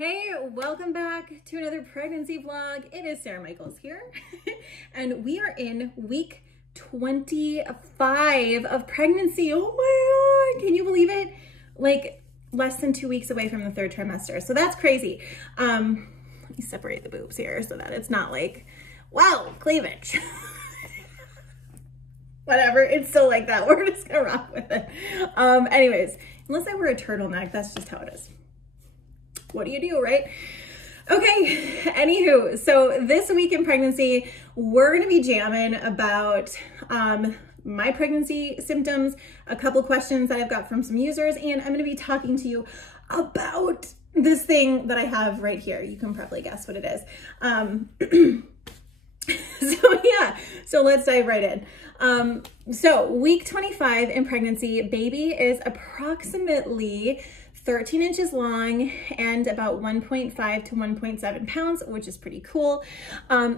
Hey, welcome back to another pregnancy vlog. It is Sarah Michaels here, and we are in week 25 of pregnancy. Oh my God, can you believe it? Like less than 2 weeks away from the third trimester. So that's crazy. Let me separate the boobs here so that it's not like, wow, cleavage. Whatever, it's still like that. We're just gonna rock with it. Anyways, unless I wear a turtleneck, that's just how it is. What do you do, right? Okay, anywho, so this week in pregnancy, we're gonna be jamming about my pregnancy symptoms, a couple questions that I've got from some users, and I'm gonna be talking to you about this thing that I have right here. You can probably guess what it is. So let's dive right in. So week 25 in pregnancy, baby is approximately 13 inches long and about 1.5 to 1.7 pounds, which is pretty cool.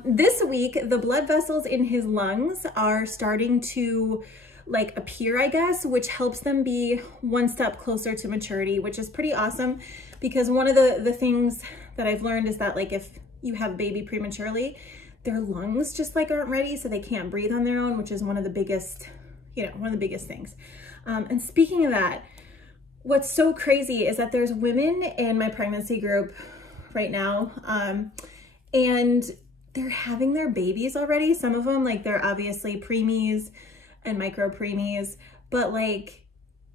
This week, the blood vessels in his lungs are starting to like appear, I guess, which helps them be one step closer to maturity, which is pretty awesome because one of the things that I've learned is that like if you have a baby prematurely, their lungs just like aren't ready, so they can't breathe on their own, which is one of the biggest, one of the biggest things. And speaking of that, what's so crazy is that there's women in my pregnancy group right now, and they're having their babies already. Some of them, like they're obviously preemies and micro preemies, but like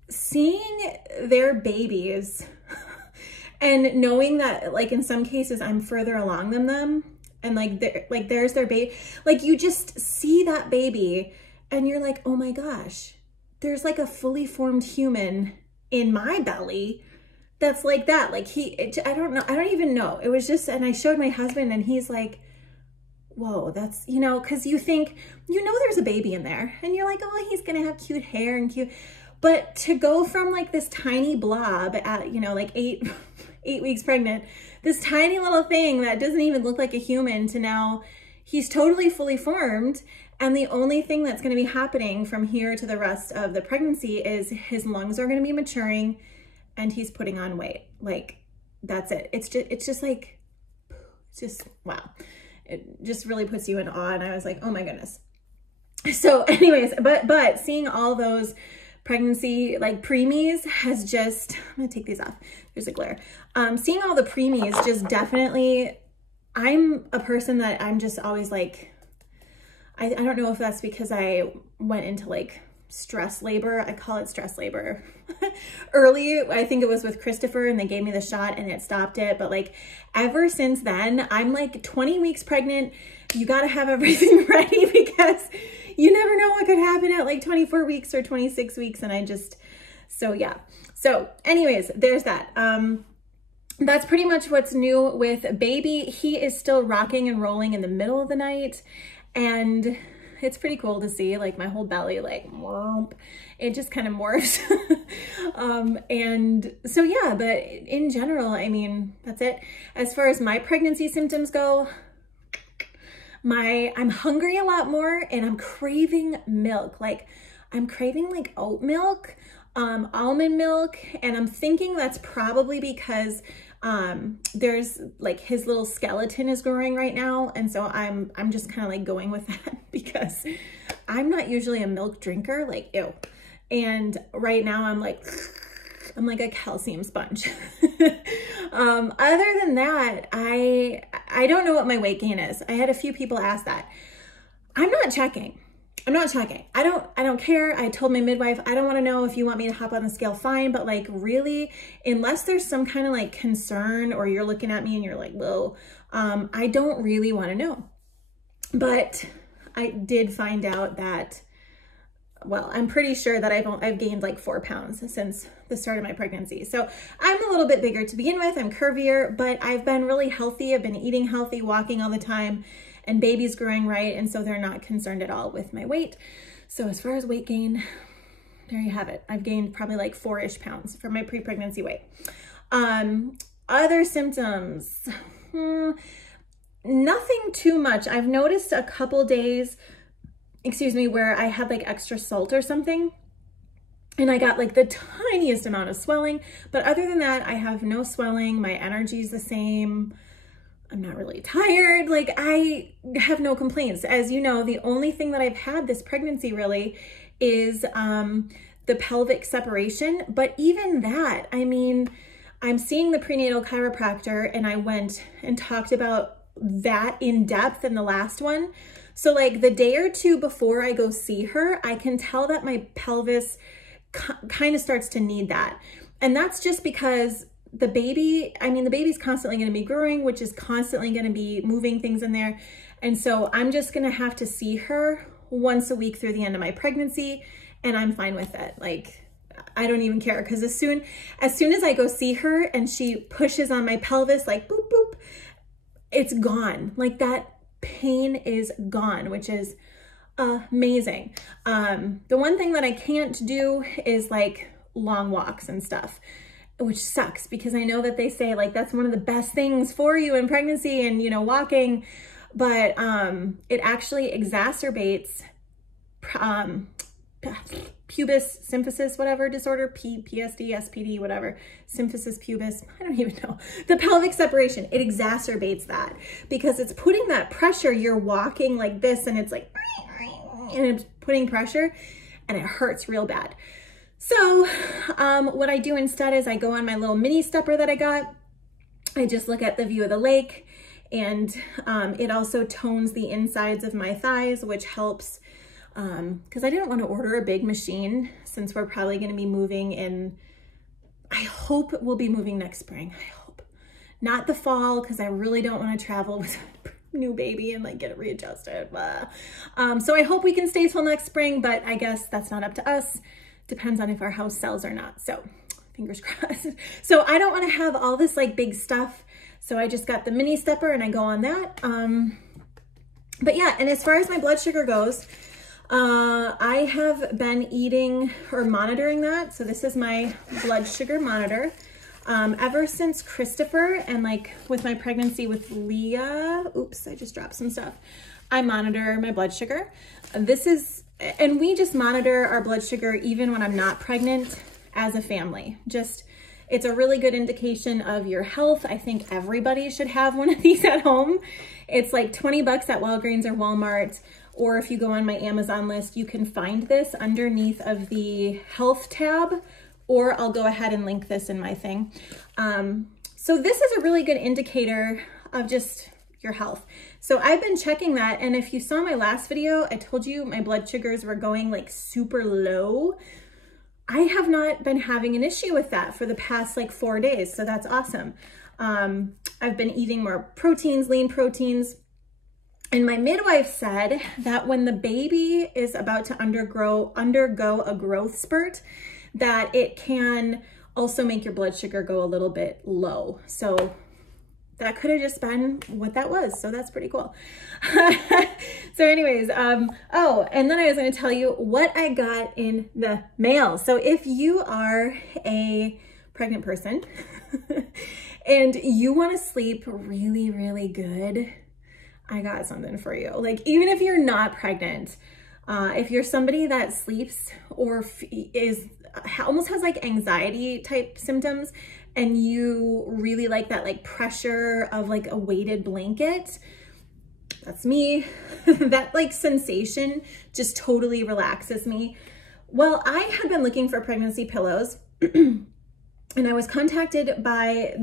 seeing their babies and knowing that like in some cases I'm further along than them, and like there's their baby, like you just see that baby and you're like, oh my gosh, there's like a fully formed human in my belly that's like that. Like I don't know, I don't even know. It was just, and I showed my husband and he's like, whoa, that's, cause you think, there's a baby in there and you're like, oh, he's gonna have cute hair and cute, but to go from like this tiny blob at, like eight weeks pregnant, this tiny little thing that doesn't even look like a human, to now he's totally fully formed. And the only thing that's going to be happening from here to the rest of the pregnancy is his lungs are going to be maturing and he's putting on weight. Like that's it. It's just like, it's just, wow. It just really puts you in awe. And I was like, oh my goodness. So anyways, but seeing all those pregnancy, like preemies has just, I'm going to take these off. There's a glare. Seeing all the preemies just definitely, I'm a person that I'm just always like, I don't know if that's because I went into like stress labor. I call it stress labor. Early, I think it was with Christopher and they gave me the shot and it stopped it. But like ever since then, I'm like 20 weeks pregnant. You got to have everything ready because you never know what could happen at like 24 weeks or 26 weeks. And I just, so yeah. So anyways, there's that. That's pretty much what's new with baby. He is still rocking and rolling in the middle of the night. And it's pretty cool to see like my whole belly, like, whomp, it just kind of morphs. And so, yeah, but in general, I mean, that's it. As far as my pregnancy symptoms go, I'm hungry a lot more and I'm craving milk. Like I'm craving like oat milk, almond milk. And I'm thinking that's probably because there's like his little skeleton is growing right now. And so I'm just kind of like going with that because I'm not usually a milk drinker, like ew. And right now I'm like a calcium sponge. Other than that, I don't know what my weight gain is. I had a few people ask that. I'm not checking. I don't care. I told my midwife, I don't want to know. If you want me to hop on the scale, fine. But like really, unless there's some kind of like concern or you're looking at me and you're like, whoa, I don't really want to know. But I did find out that, well, I'm pretty sure that I've gained like 4 pounds since the start of my pregnancy. So I'm a little bit bigger to begin with. I'm curvier, but I've been really healthy. I've been eating healthy, walking all the time. And baby's growing right, and so they're not concerned at all with my weight. So as far as weight gain, there you have it. I've gained probably like 4-ish pounds from my pre-pregnancy weight. Other symptoms, nothing too much. I've noticed a couple days, where I had like extra salt or something. And I got like the tiniest amount of swelling, but other than that, I have no swelling. My energy is the same. I'm not really tired. Like, I have no complaints. As you know, the only thing that I've had this pregnancy really is the pelvic separation. But even that, I mean, I'm seeing the prenatal chiropractor, and I went and talked about that in depth in the last one. So like the day or two before I go see her, I can tell that my pelvis kind of starts to need that. And that's just because the baby, I mean, the baby's constantly going to be growing, which is constantly going to be moving things in there. And so I'm just going to have to see her once a week through the end of my pregnancy, and I'm fine with it. Like, I don't even care, because as soon as I go see her and she pushes on my pelvis, like boop, boop, it's gone. Like, that pain is gone, which is amazing. The one thing that I can't do is like long walks and stuff, which sucks, because I know that they say like that's one of the best things for you in pregnancy, and you know, walking, but it actually exacerbates pubis symphysis, whatever disorder, PSD, SPD, whatever, symphysis pubis, I don't even know, the pelvic separation. It exacerbates that because it's putting that pressure. You're walking like this, and it's like, and it's putting pressure, and it hurts real bad. So what I do instead is I go on my little mini stepper that I got. I just look at the view of the lake, and it also tones the insides of my thighs, which helps, because I didn't want to order a big machine since we're probably going to be moving in, I hope we'll be moving next spring. I hope. Not the fall, because I really don't want to travel with a new baby and like get it readjusted. So I hope we can stay till next spring, but I guess that's not up to us. Depends on if our house sells or not. So fingers crossed. So I don't want to have all this like big stuff. So I just got the mini stepper and I go on that. But yeah, and as far as my blood sugar goes, I have been eating or monitoring that. So this is my blood sugar monitor. Ever since Christopher, and like with my pregnancy with Leah, oops, I just dropped some stuff. I monitor my blood sugar. And we just monitor our blood sugar even when I'm not pregnant as a family. Just, it's a really good indication of your health. I think everybody should have one of these at home. It's like 20 bucks at Walgreens or Walmart, or if you go on my Amazon list, you can find this underneath of the health tab, or I'll go ahead and link this in my thing. So this is a really good indicator of just your health. So I've been checking that, and if you saw my last video, I told you my blood sugars were going like super low. I have not been having an issue with that for the past like 4 days, so that's awesome. I've been eating more proteins, lean proteins, and my midwife said that when the baby is about to undergo a growth spurt, that it can also make your blood sugar go a little bit low. So that could have just been what that was. So that's pretty cool. So anyways, oh, and then I was going to tell you what I got in the mail. So if you are a pregnant person and you want to sleep really, really good, I got something for you. Like, even if you're not pregnant, if you're somebody that sleeps or almost has like anxiety type symptoms, and you really like that like pressure of like a weighted blanket, that's me. That like sensation just totally relaxes me. Well, I had been looking for pregnancy pillows and I was contacted by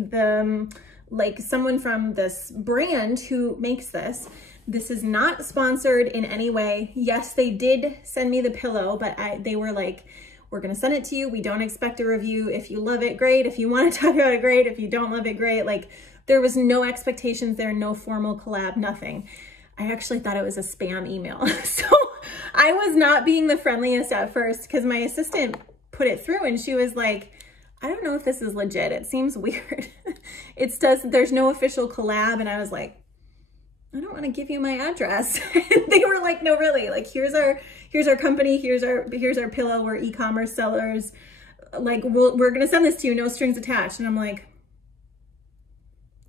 someone from this brand who makes this. This is not sponsored in any way. Yes, they did send me the pillow, but they were like, we're going to send it to you. We don't expect a review. If you love it, great. If you want to talk about it, great. If you don't love it, great. Like, there was no expectations there, no formal collab, nothing. I actually thought it was a spam email. So I was not being the friendliest at first, because my assistant put it through and she was like, I don't know if this is legit. It seems weird. There's no official collab. And I was like, I don't want to give you my address. And they were like, no, really, like, here's our company, here's our pillow, we're e-commerce sellers. Like, we're going to send this to you, no strings attached. And I'm like,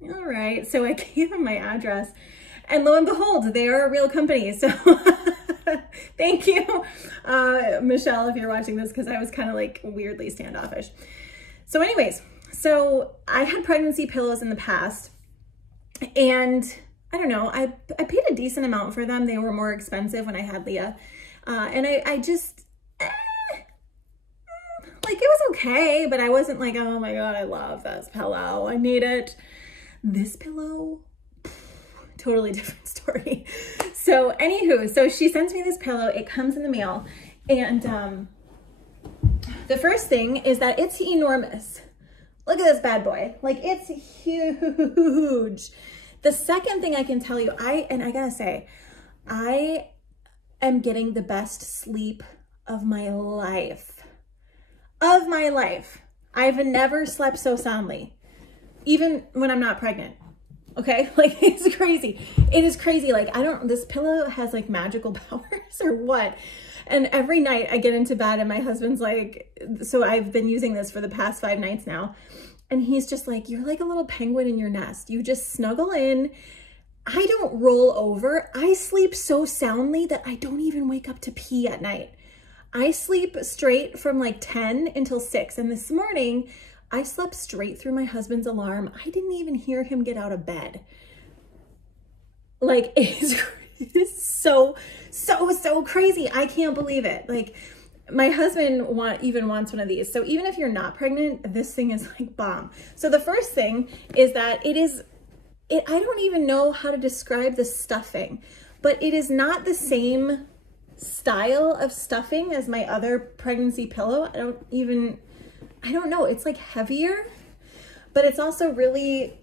all right. So I gave them my address, and lo and behold, they are a real company. So Thank you, Michelle, if you're watching this, because I was kind of like weirdly standoffish. So anyways, so I had pregnancy pillows in the past, and I don't know, I paid a decent amount for them. They were more expensive when I had Leah. And I just, like, it was okay, but I wasn't like, oh my God, I love this pillow, I need it. This pillow, totally different story. So anywho, so she sends me this pillow, it comes in the mail, and the first thing is that it's enormous. Look at this bad boy, like it's huge. The second thing I can tell you, I gotta say, I am getting the best sleep of my life. Of my life. I've never slept so soundly, even when I'm not pregnant. Okay, like it's crazy. It is crazy. Like this pillow has like magical powers or what? And every night I get into bed and my husband's like, so I've been using this for the past 5 nights now. And he's just like, you're like a little penguin in your nest. You just snuggle in. I don't roll over. I sleep so soundly that I don't even wake up to pee at night. I sleep straight from like 10 until 6. And this morning I slept straight through my husband's alarm. I didn't even hear him get out of bed. Like it's so crazy. I can't believe it. Like, my husband even wants one of these. So even if you're not pregnant, this thing is like bomb. So the first thing is that I don't even know how to describe the stuffing, but it is not the same style of stuffing as my other pregnancy pillow. I don't know. It's like heavier, but it's also really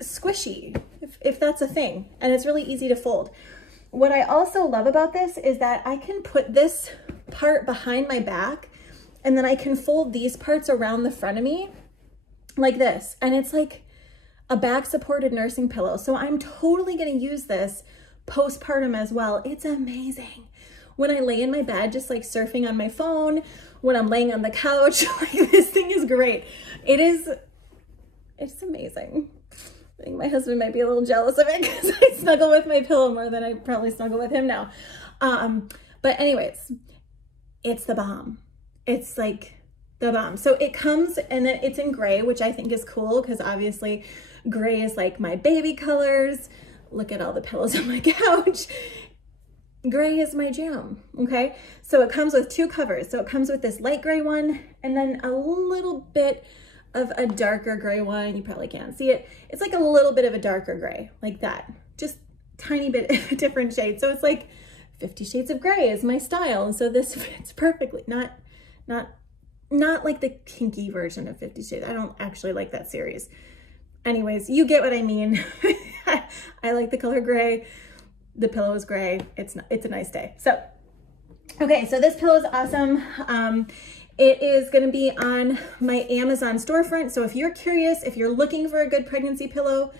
squishy, if that's a thing. And it's really easy to fold. What I also love about this is that I can put this part behind my back, and then I can fold these parts around the front of me like this. And it's like a back supported nursing pillow. So I'm totally going to use this postpartum as well. It's amazing. When I lay in my bed, just like surfing on my phone, when I'm laying on the couch, like this thing is great. It's amazing. I think my husband might be a little jealous of it because I snuggle with my pillow more than I probably snuggle with him now. But anyways, it's the bomb. It's like the bomb. So it comes, and then it's in gray, which I think is cool because obviously gray is like my baby colors. Look at all the pillows on my couch. Gray is my jam, okay? So it comes with 2 covers. So it comes with this light gray one and then a little bit of a darker gray one. You probably can't see it. It's like a little bit of a darker gray, like that. Just tiny bit different shade. So it's like 50 Shades of Grey is my style. And so this fits perfectly. Not like the kinky version of 50 Shades. I don't actually like that series. Anyways, you get what I mean. I like the color gray. The pillow is gray. It's a nice day. So, okay, so this pillow is awesome. It is going to be on my Amazon storefront. So if you're curious, if you're looking for a good pregnancy pillow,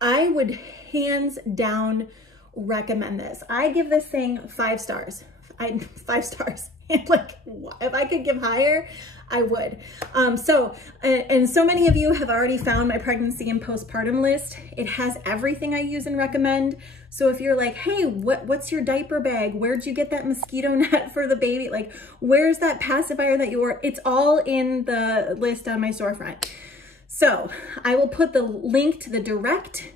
I would hands down recommend this. I give this thing 5 stars. 5 stars. And like, if I could give higher, I would. And so many of you have already found my pregnancy and postpartum list. It has everything I use and recommend. So if you're like, hey, what's your diaper bag? Where'd you get that mosquito net for the baby? Like, where's that pacifier that you wore? It's all in the list on my storefront. So I will put the link to the direct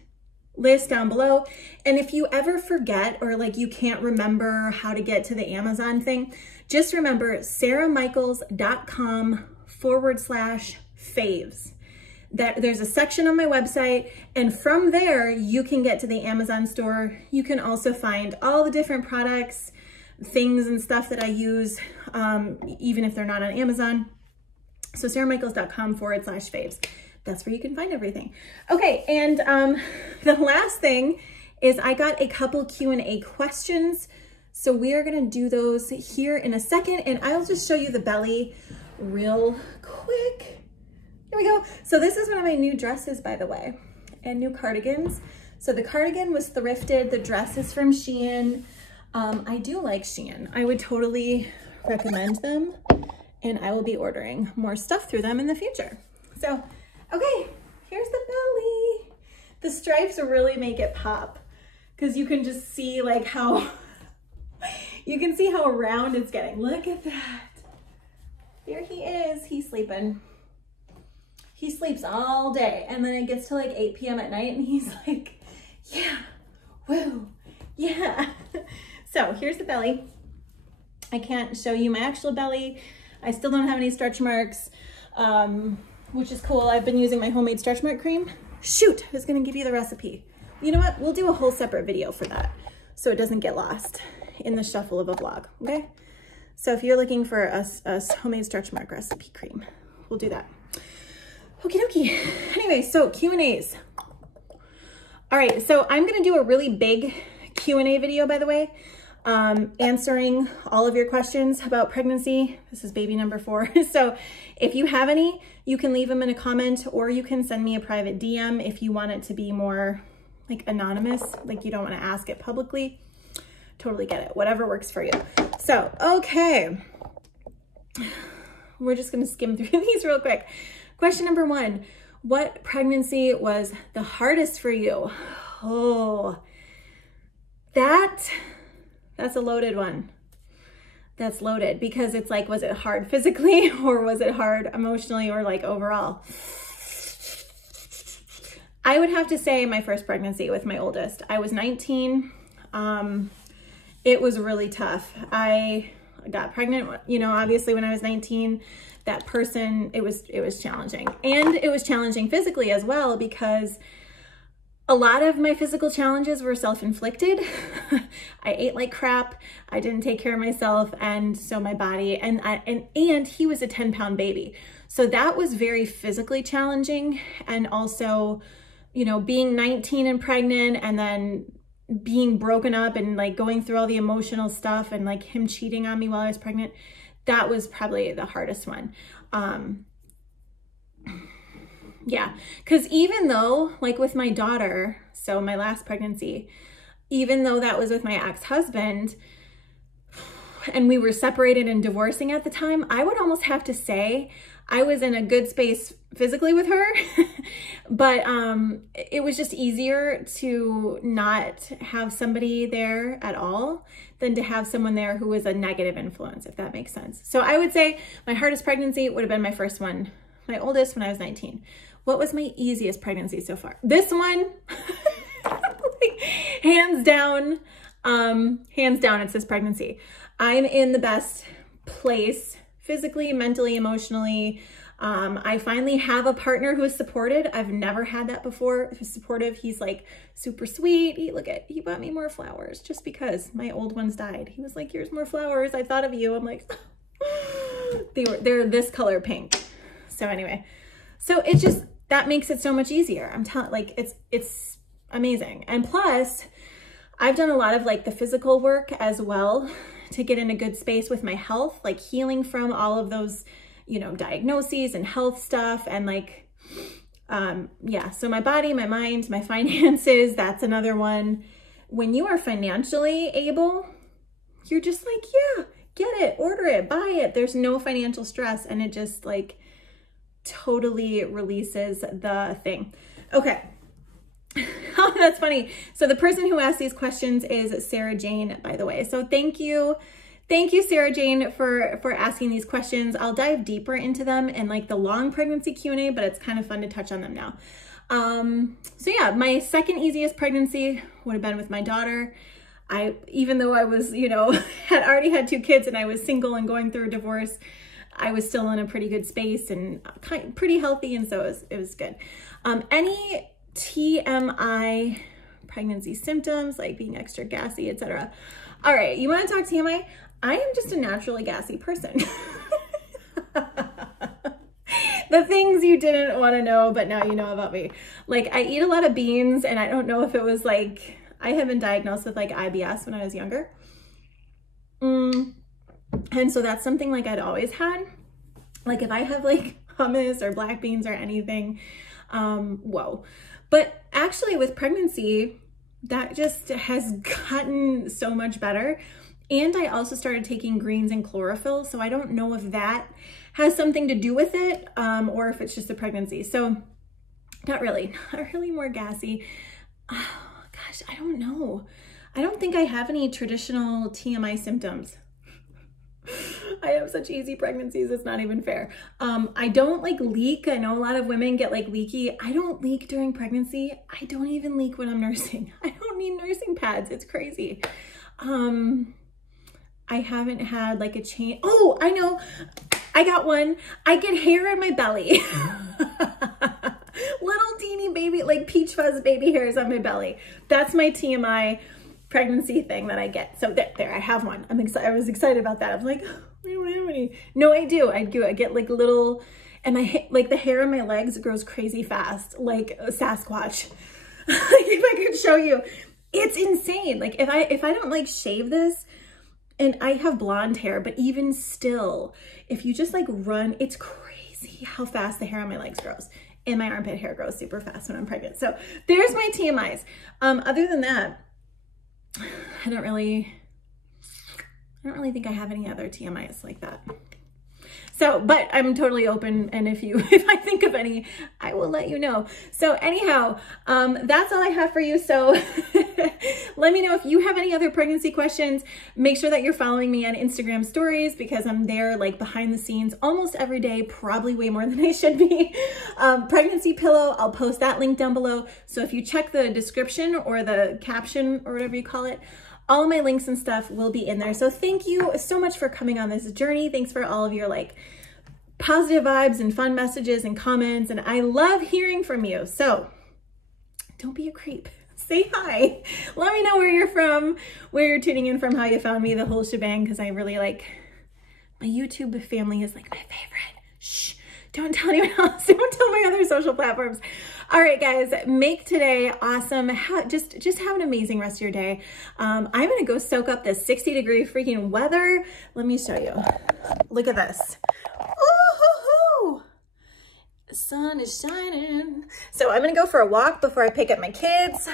list down below. And if you ever forget or like you can't remember how to get to the Amazon thing, just remember sarahmichaels.com/faves. There's a section on my website, and from there you can get to the Amazon store. You can also find all the different products, things and stuff that I use, even if they're not on Amazon. So sarahmichaels.com/faves. That's where you can find everything. Okay, and the last thing is I got a couple Q&A questions. So we are gonna do those here in a second, and I'll just show you the belly real quick. Here we go. So this is one of my new dresses, by the way, and new cardigans. So the cardigan was thrifted. The dress is from Shein. I do like Shein. I would totally recommend them, and I will be ordering more stuff through them in the future. So, okay, here's the belly. The stripes really make it pop because you can just see like how You can see how round it's getting. Look at that. There he is. He's sleeping. He sleeps all day. And then it gets to like 8 p.m. at night and he's like, yeah, woo, yeah. So here's the belly. I can't show you my actual belly. I still don't have any stretch marks, which is cool. I've been using my homemade stretch mark cream. Shoot, I was gonna give you the recipe. You know what? We'll do a whole separate video for that so it doesn't get lost in the shuffle of a vlog, okay? So if you're looking for a homemade stretch mark recipe cream, we'll do that. Okie dokie. Anyway, so Q&As. All right, so I'm gonna do a really big Q&A video, by the way, answering all of your questions about pregnancy. This is baby number 4. So if you have any, you can leave them in a comment or you can send me a private DM if you want it to be more like anonymous, like you don't want to ask it publicly. Totally get it. Whatever works for you. So, okay. We're just going to skim through these real quick. Question number 1. What pregnancy was the hardest for you? Oh, that's a loaded one. That's loaded because it's like, was it hard physically or was it hard emotionally or like overall? I would have to say my first pregnancy with my oldest. I was 19. It was really tough. I got pregnant, you know, obviously when I was 19, that person, it was challenging. And it was challenging physically as well because a lot of my physical challenges were self-inflicted. I ate like crap. I didn't take care of myself. And so my body, and he was a 10-pound baby. So that was very physically challenging. And also, you know, being 19 and pregnant and then being broken up and like going through all the emotional stuff and like him cheating on me while I was pregnant, that was probably the hardest one. Yeah, because even though like with my daughter, so my last pregnancy, even though that was with my ex-husband and we were separated and divorcing at the time, I would almost have to say I was in a good space physically with her, but it was just easier to not have somebody there at all than to have someone there who was a negative influence, if that makes sense. So I would say my hardest pregnancy would have been my first one, my oldest when I was 19. What was my easiest pregnancy so far? This one, hands down, it's this pregnancy. I'm in the best place physically, mentally, emotionally. I finally have a partner who is supported. I've never had that before. Who's supportive. He's like super sweet. He bought me more flowers just because my old ones died. He was like, here's more flowers. I thought of you. I'm like, they're this color pink. So anyway, so it just, that makes it so much easier. I'm telling, like, it's amazing. And plus I've done a lot of like the physical work as well to get in a good space with my health, like healing from all of those, you know, diagnoses and health stuff. And like, yeah, so my body, my mind, my finances, that's another one. When you are financially able, you're just like, yeah, get it, order it, buy it. There's no financial stress. And it just like totally releases the thing. Okay. Oh, that's funny. So the person who asked these questions is Sarah Jane, by the way. So thank you. Thank you, Sarah Jane, for asking these questions. I'll dive deeper into them in like the long pregnancy Q&A, but it's kind of fun to touch on them now. So yeah, my second easiest pregnancy would have been with my daughter. Even though I was, you know, had already had 2 kids and I was single and going through a divorce, I was still in a pretty good space and pretty healthy. And so it was good. Any TMI pregnancy symptoms like being extra gassy, etc. All right, you want to talk TMI? I am just a naturally gassy person. The things you didn't want to know, but now you know about me. Like I eat a lot of beans and I don't know if it was like, I have been diagnosed with like IBS when I was younger. And so that's something like I'd always had. Like if I have like hummus or black beans or anything, whoa. But actually with pregnancy, that just has gotten so much better. And I also started taking greens and chlorophyll. So I don't know if that has something to do with it or if it's just the pregnancy. So not really more gassy. Oh, gosh, I don't know. I don't think I have any traditional TMI symptoms. I have such easy pregnancies, it's not even fair. I don't like leak. I know a lot of women get like leaky. I don't leak during pregnancy. I don't even leak when I'm nursing. I don't need nursing pads. It's crazy. I haven't had like a change. Oh, I know. I got one. I get hair in my belly. Little teeny baby, like peach fuzz baby hairs on my belly. That's my TMI pregnancy thing that I get. So there, I have one. I was excited about that. I was like, I don't have any. No, I do. I get like little, and like the hair on my legs grows crazy fast, like a Sasquatch. Like if I could show you, it's insane. Like if I don't like shave this, and I have blonde hair, but even still, if you just like run, it's crazy how fast the hair on my legs grows. And my armpit hair grows super fast when I'm pregnant. So there's my TMIs. Other than that, I don't really think I have any other TMIs like that. So, but I'm totally open, and if I think of any, I will let you know. So anyhow, that's all I have for you. So let me know if you have any other pregnancy questions. Make sure that you're following me on Instagram stories, because I'm there like behind the scenes almost every day, probably way more than I should be. Pregnancy Pillow, I'll post that link down below. So if you check the description or the caption or whatever you call it, all my links and stuff will be in there. So thank you so much for coming on this journey. Thanks for all of your like positive vibes and fun messages and comments. And I love hearing from you. So don't be a creep. Say hi. Let me know where you're from, where you're tuning in from, how you found me, the whole shebang, because I really like, my YouTube family is like my favorite. Shh. Don't tell anyone else. Don't tell my other social platforms. All right, guys, make today awesome. Just have an amazing rest of your day. I'm gonna go soak up this 60-degree freaking weather. Let me show you. Look at this. Ooh, the sun is shining. So I'm gonna go for a walk before I pick up my kids,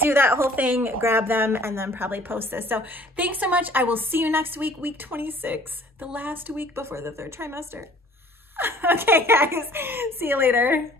do that whole thing, grab them, and then probably post this. So thanks so much. I will see you next week, week 26, the last week before the 3rd trimester. Okay, guys, see you later.